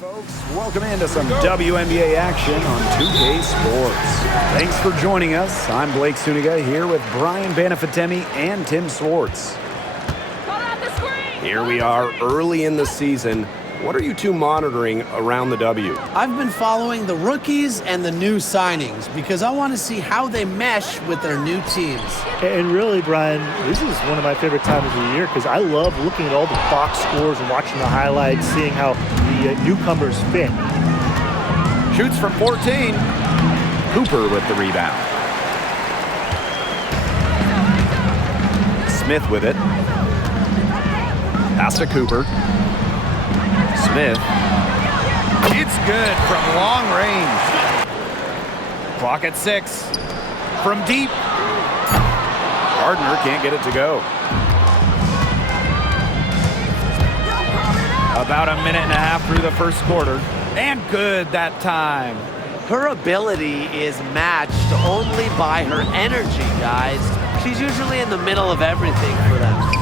Folks, welcome into some WNBA action on 2K Sports. Thanks for joining us. I'm Blake Suniga here with Brian Banafitemi and Tim Swartz. Here we are early in the season. What are you two monitoring around the W? I've been following the rookies and the new signings because I want to see how they mesh with their new teams. And really, Brian, this is one of my favorite times of the year because I love looking at all the box scores and watching the highlights, seeing how the newcomers fit. Shoots from 14. Cooper with the rebound. Smith with it. Pass to Cooper. Smith. It's good from long range. Clock at 6. From deep. Gardner can't get it to go. About a minute and a half through the first quarter. And good that time. Her ability is matched only by her energy, guys. She's usually in the middle of everything for them.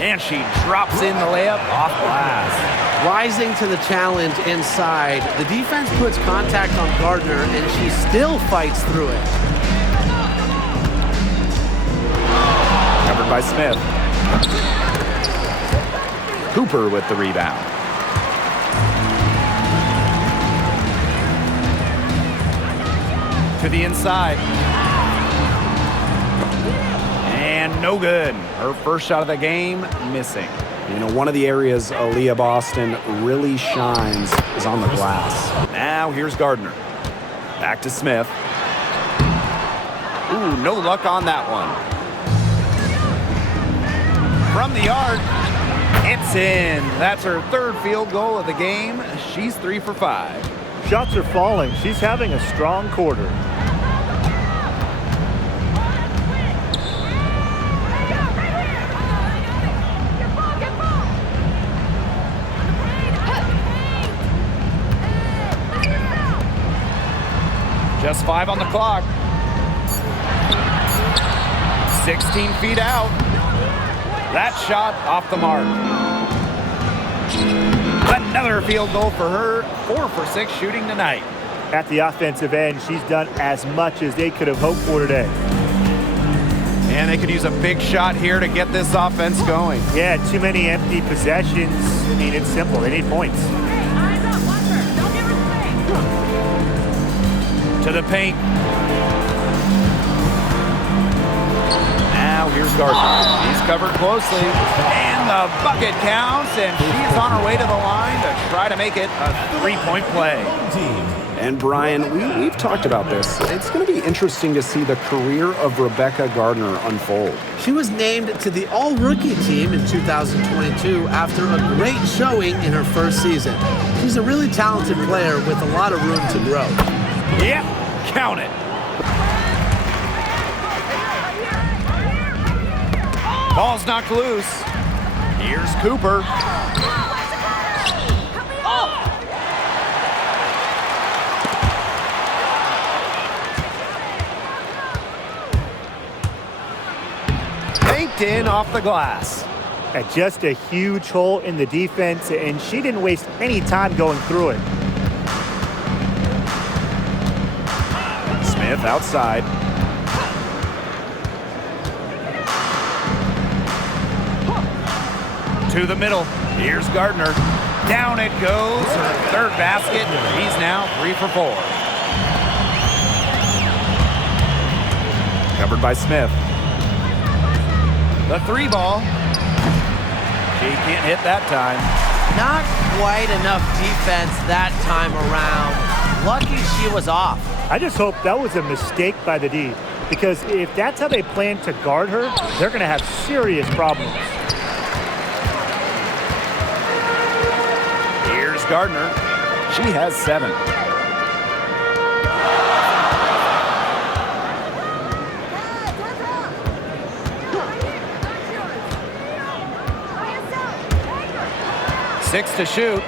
And she drops in the layup off glass. Rising to the challenge inside, the defense puts contact on Gardner, and she still fights through it. Covered by Smith. Cooper with the rebound. To the inside. And no good. Her first shot of the game, missing. You know, one of the areas Aaliyah Boston really shines is on the glass. Now here's Gardner. Back to Smith. Ooh, no luck on that one. From the arc, it's in. That's her third field goal of the game. She's 3 for 5. Shots are falling. She's having a strong quarter. Just 5 on the clock. 16 feet out. That shot off the mark. Another field goal for her. 4 for 6 shooting tonight. At the offensive end, she's done as much as they could have hoped for today. And they could use a big shot here to get this offense going. Yeah, too many empty possessions. I mean, it's simple. They need points. To the paint. Now here's Gardner. He's covered closely. And the bucket counts, and she's on her way to the line to try to make it a 3-point play. And Brian, we've talked about this. It's going to be interesting to see the career of Rebecca Gardner unfold. She was named to the All-Rookie team in 2022 after a great showing in her first season. She's a really talented player with a lot of room to grow. Yep, count it. Ball's knocked loose. Here's Cooper. Banked in off the glass. Just a huge hole in the defense, and she didn't waste any time going through it. Smith outside. To the middle. Here's Gardner. Down it goes. Her third basket. He's now 3 for 4. Covered by Smith. The 3 ball. She can't hit that time. Not quite enough defense that time around. Lucky she was off. I just hope that was a mistake by the D, because if that's how they plan to guard her, they're going to have serious problems. Here's Gardner. She has 7. Six to shoot.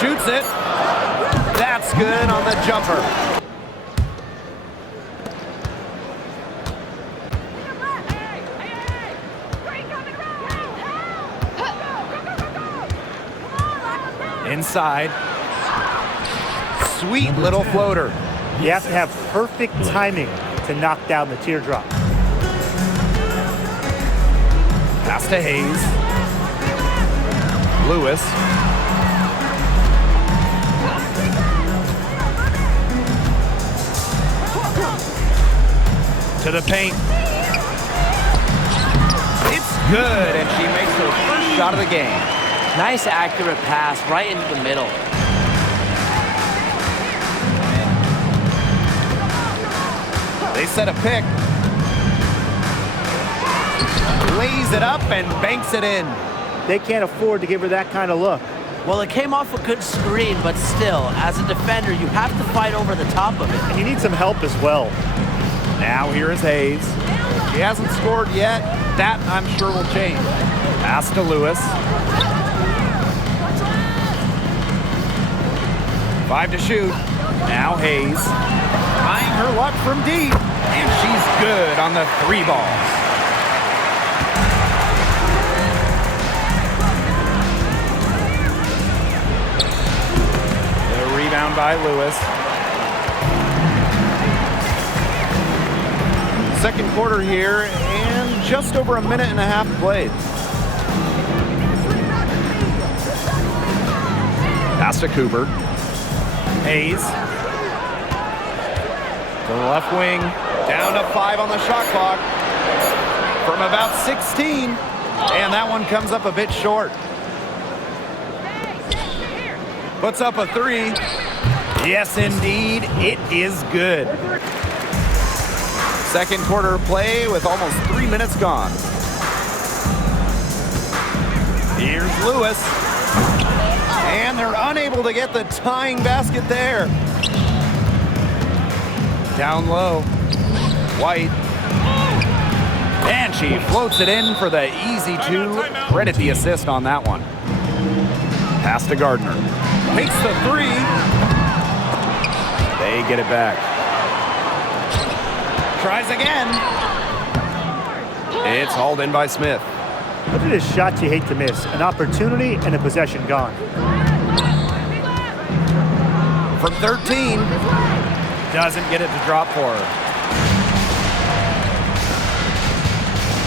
Shoots it. That's Looks good on the jumper. Inside. Sweet little floater. You have to have perfect timing to knock down the teardrop. Pass to Hayes. Lewis. To the paint. It's good, and she makes her first shot of the game. Nice accurate pass right into the middle. They set a pick. Lays it up and banks it in. They can't afford to give her that kind of look. Well, it came off a good screen, but still, as a defender, you have to fight over the top of it. And you need some help as well. Now here is Hayes. She hasn't scored yet. That, I'm sure, will change. Pass to Lewis. 5 to shoot. Now Hayes. Trying her luck from deep. And she's good on the 3 ball. The rebound by Lewis. Second quarter here, and just over a minute and a half played. Pass to Cooper. Hayes. To the left wing. Down to 5 on the shot clock. From about 16. And that one comes up a bit short. Puts up a 3. Yes, indeed. It is good. Second quarter play with almost 3 minutes gone. Here's Lewis. And they're unable to get the tying basket there. Down low. White. And she floats it in for the easy 2. Credit the assist on that one. Pass to Gardner. Makes the 3. They get it back. Tries again. It's hauled in by Smith. Look at his shots you hate to miss. An opportunity and a possession gone. From 13. Doesn't get it to drop for her.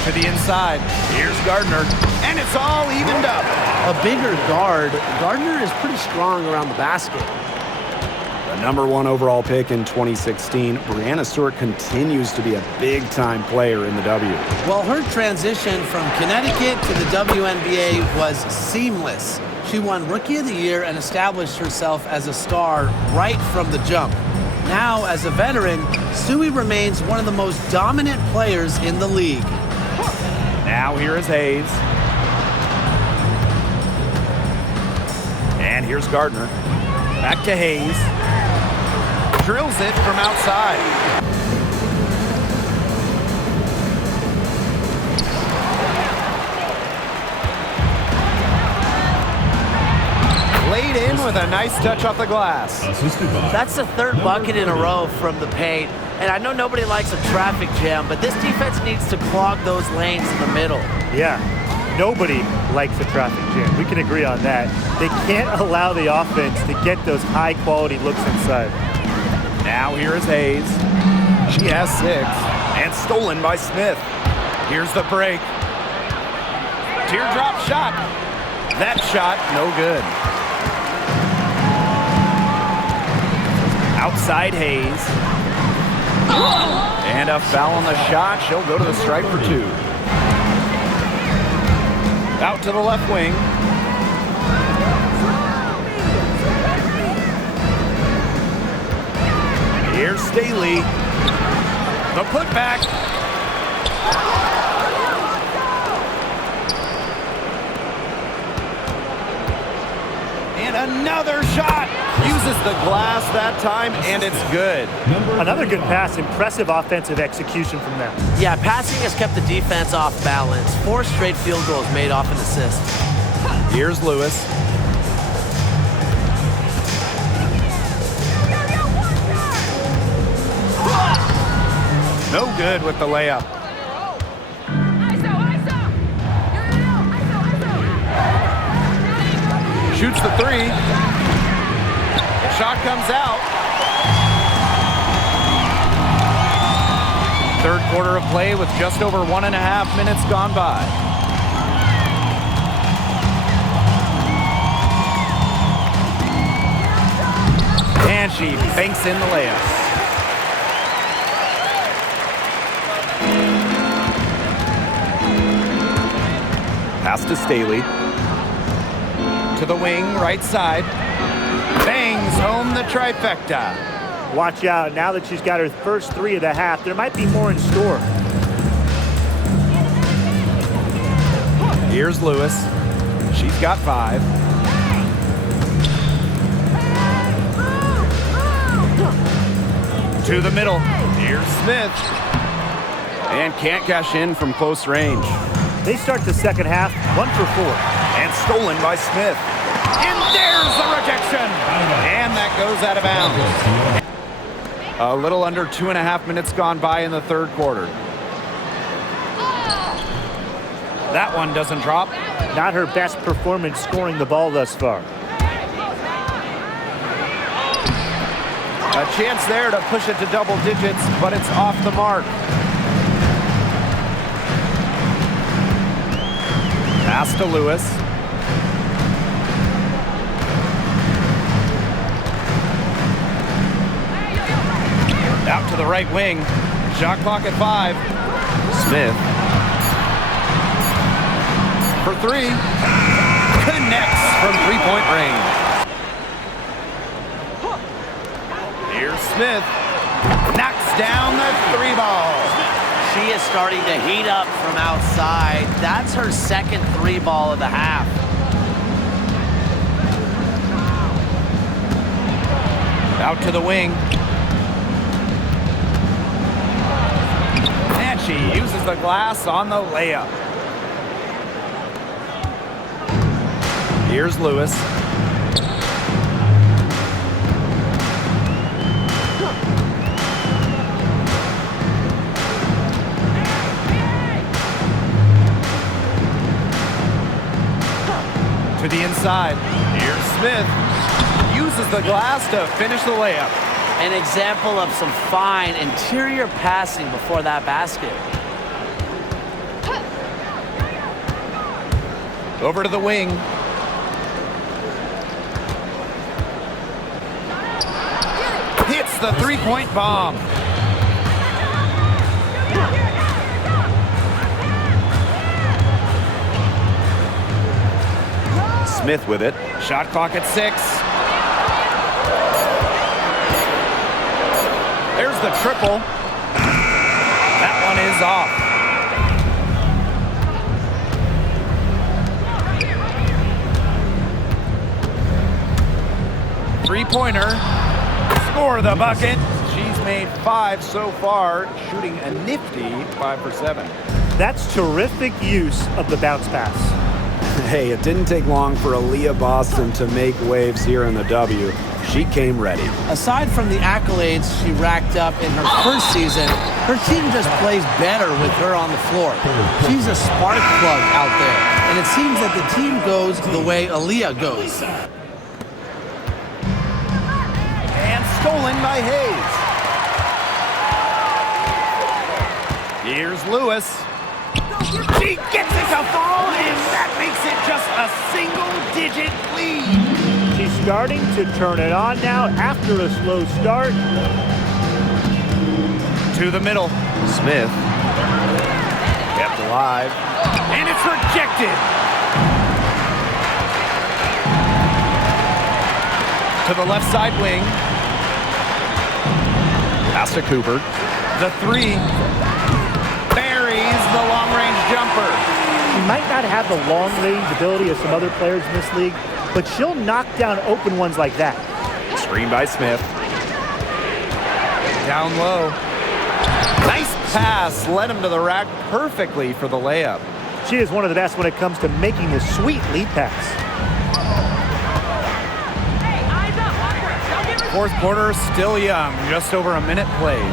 To the inside. Here's Gardner. And it's all evened up. A bigger guard. Gardner is pretty strong around the basket. The number 1 overall pick in 2016, Breanna Stewart continues to be a big-time player in the W. Well, her transition from Connecticut to the WNBA was seamless. She won Rookie of the Year and established herself as a star right from the jump. Now, as a veteran, Stewie remains one of the most dominant players in the league. Now here is Hayes. And here's Gardner. Back to Hayes. Drills it from outside. Laid in with a nice touch off the glass. That's the 3rd bucket in a row from the paint. And I know nobody likes a traffic jam, but this defense needs to clog those lanes in the middle. Yeah, nobody likes a traffic jam. We can agree on that. They can't allow the offense to get those high-quality looks inside. Now here is Hayes. She has 6. And stolen by Smith. Here's the break. Teardrop shot. That shot, no good. Outside Hayes. And a foul on the shot. She'll go to the stripe for 2. Out to the left wing. Here's Staley. The putback. And another shot. Uses the glass that time, and it's good. Another good pass. Impressive offensive execution from them. Yeah, passing has kept the defense off balance. 4 straight field goals made off an assist. Here's Lewis. No good with the layup. Shoots the three. Shot comes out. Third quarter of play with just over 1.5 minutes gone by. And she banks in the layup. Pass to Staley. To the wing, right side. Bangs home the trifecta. Watch out. Now that she's got her first three of the half, there might be more in store. Here's Lewis. She's got 5. To the middle. Here's Smith. And can't cash in from close range. They start the second half 1 for 4. And stolen by Smith. And there's the rejection. And that goes out of bounds. A little under 2.5 minutes gone by in the third quarter. That one doesn't drop. Not her best performance scoring the ball thus far. A chance there to push it to double digits, but it's off the mark. Pass to Lewis. Out to the right wing. Shot clock at 5. Smith. For 3. Connects from three-point range. Here's Smith. Knocks down the 3 ball. She is starting to heat up from outside. That's her second 3 ball of the half. Out to the wing. And she uses the glass on the layup. Here's Lewis. To the inside. Here's Smith. Uses the glass to finish the layup. An example of some fine interior passing before that basket. Over to the wing. Hits the three-point bomb. Smith with it. Shot clock at 6. There's the triple. That one is off. Three-pointer. Score the bucket. She's made 5 so far, shooting a nifty 5 for 7. That's terrific use of the bounce pass. Hey, it didn't take long for Aaliyah Boston to make waves here in the W. She came ready. Aside from the accolades she racked up in her first season, her team just plays better with her on the floor. She's a spark plug out there, and it seems that the team goes the way Aaliyah goes. And stolen by Hayes. Here's Lewis. She gets it to fall, and that makes it just a single-digit lead. She's starting to turn it on now after a slow start. To the middle. Smith. Kept alive. And it's rejected. To the left side wing. Pass to Cooper. The 3. Buries the long-range jumper. She might not have the long-range ability of some other players in this league, but she'll knock down open ones like that. Screen by Smith. Down low. Nice pass. Led him to the rack perfectly for the layup. She is one of the best when it comes to making the sweet lead pass. Fourth quarter still young. Just over a minute played.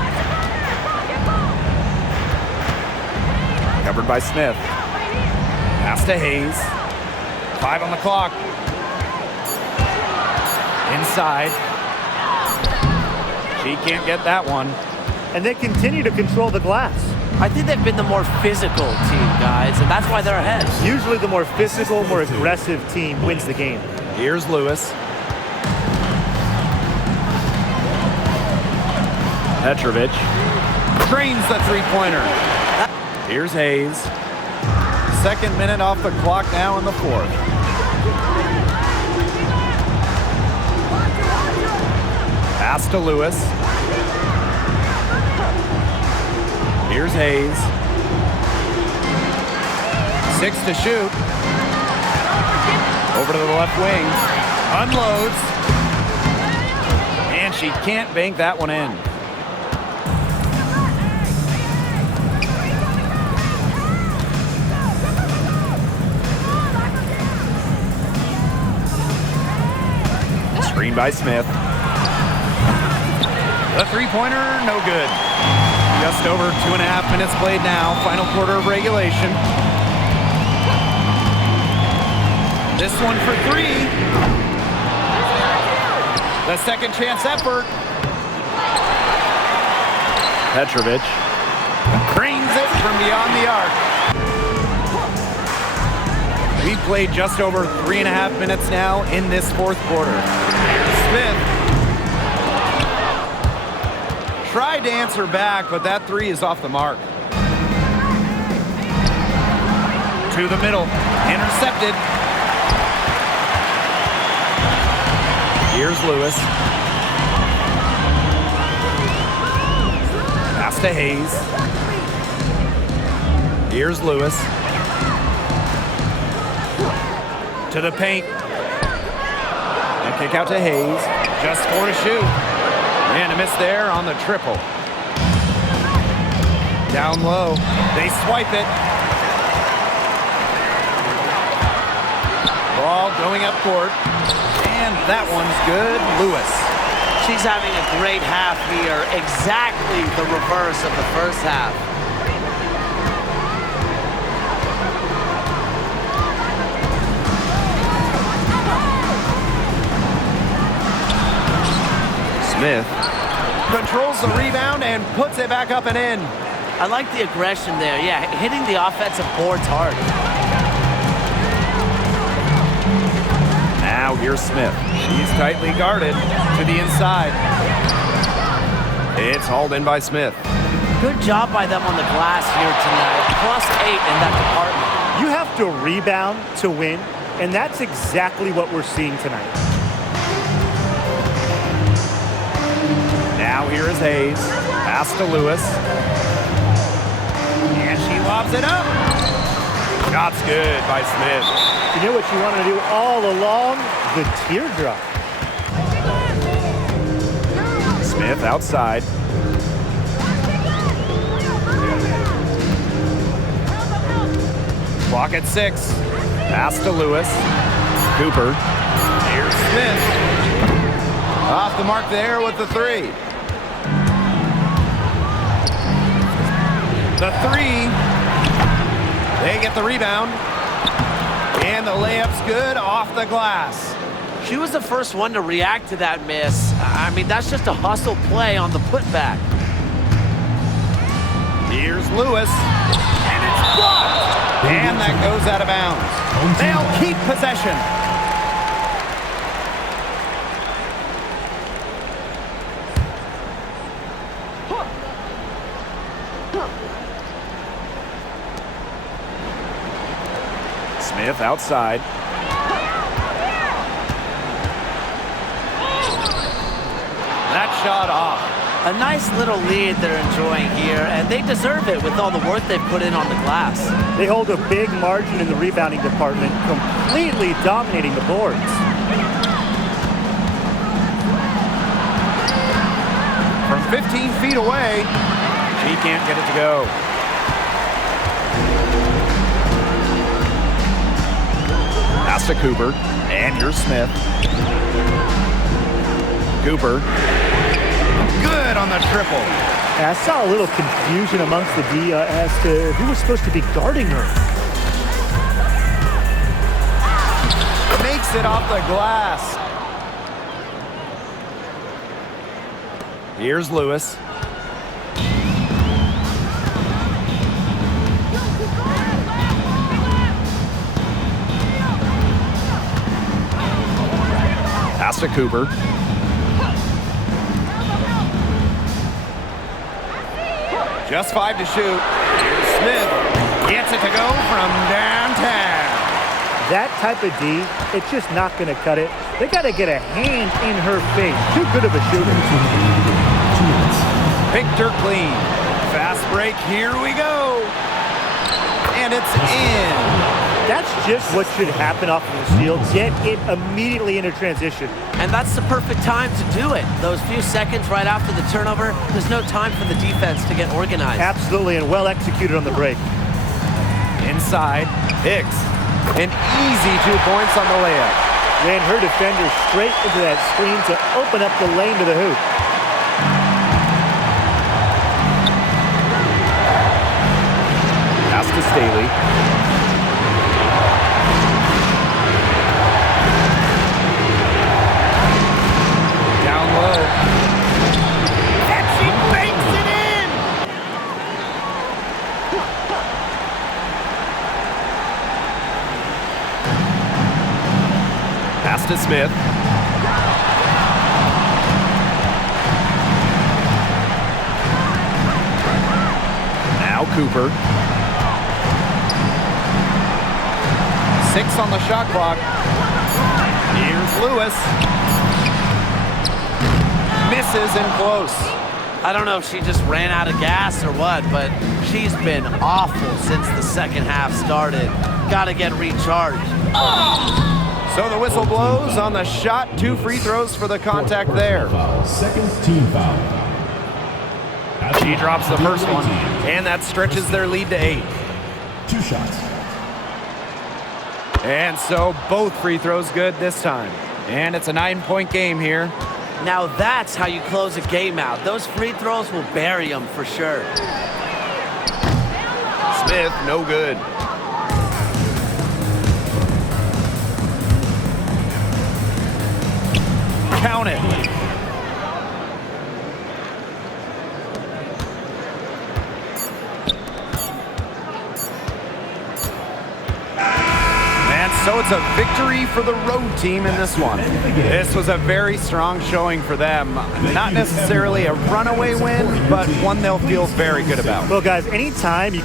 Covered by Smith. Pass to Hayes. 5 on the clock. Inside. She can't get that one. And they continue to control the glass. I think they've been the more physical team, guys, and that's why they're ahead. Usually the more physical, more aggressive team wins the game. Here's Lewis. Petrovic drains the three-pointer. Here's Hayes. Second minute off the clock now in the fourth. Pass to Lewis. Here's Hayes. 6 to shoot. Over to the left wing. Unloads. And she can't bank that one in. Screen by Smith. The three-pointer, no good. Just over 2.5 minutes played now. Final quarter of regulation. This one for 3. The second chance effort. Petrovic cranes it from beyond the arc. We've played just over 3.5 minutes now in this fourth quarter. Smith tried to answer back, but that 3 is off the mark. To the middle, intercepted. Here's Lewis. Pass to Hayes. Here's Lewis. To the paint. And kick out to Hayes. Just 4 to shoot. And a miss there on the triple. Down low. They swipe it. Ball going up court. And that one's good. Lewis. She's having a great half here. Exactly the reverse of the first half. Smith controls the rebound and puts it back up and in. I like the aggression there. Yeah, hitting the offensive boards hard. Now here's Smith. She's tightly guarded to the inside. It's hauled in by Smith. Good job by them on the glass here tonight. +8 in that department. You have to rebound to win, and that's exactly what we're seeing tonight. Now here is Hayes. Pass to Lewis. And she lobs it up. Shot's good by Smith. You know what you want to do all along? The teardrop. Smith outside. Clock at 6. Pass to Lewis. Cooper. Here's Smith. Off the mark there with the 3. The 3. They get the rebound. And the layup's good off the glass. She was the first one to react to that miss. I mean, that's just a hustle play on the putback. Here's Lewis. And it's blocked. And that goes out of bounds. They'll keep possession. Smith outside. That shot off. A nice little lead they're enjoying here, and they deserve it with all the work they've put in on the glass. They hold a big margin in the rebounding department, completely dominating the boards. From 15 feet away, she can't get it to go. Pass to Cooper, and here's Smith. Cooper, good on the triple. I saw a little confusion amongst the D as to who was supposed to be guarding her. Makes it off the glass. Here's Lewis. Pass to Cooper. Just 5 to shoot. Here's Smith. Gets it to go from downtown. That type of D, it's just not going to cut it. They got to get a hand in her face. Too good of a shooter. Picked her clean. Fast break. Here we go. And it's in. That's just what should happen off of the steal. Get it immediately into transition. And that's the perfect time to do it. Those few seconds right after the turnover, there's no time for the defense to get organized. Absolutely, and well executed on the break. Inside. Hicks. An easy 2 points on the layup. Ran her defender straight into that screen to open up the lane to the hoop. Pass to Staley. Down low. And she banks it in! Pass to Smith. Now Cooper. 6 on the shot clock. Here's Lewis. Misses and close. I don't know if she just ran out of gas or what, but she's been awful since the second half started. Got to get recharged. So the whistle blows on the shot. 2 free throws for the contact there. Second team foul. She drops the first one, and that stretches their lead to 8. 2 shots. And so both free throws good this time. And it's a 9-point game here. Now that's how you close a game out. Those free throws will bury them for sure. Smith, no good. Count it. So it's a victory for the road team in this one. This was a very strong showing for them. Not necessarily a runaway win, but one they'll feel very good about. Well, guys, anytime you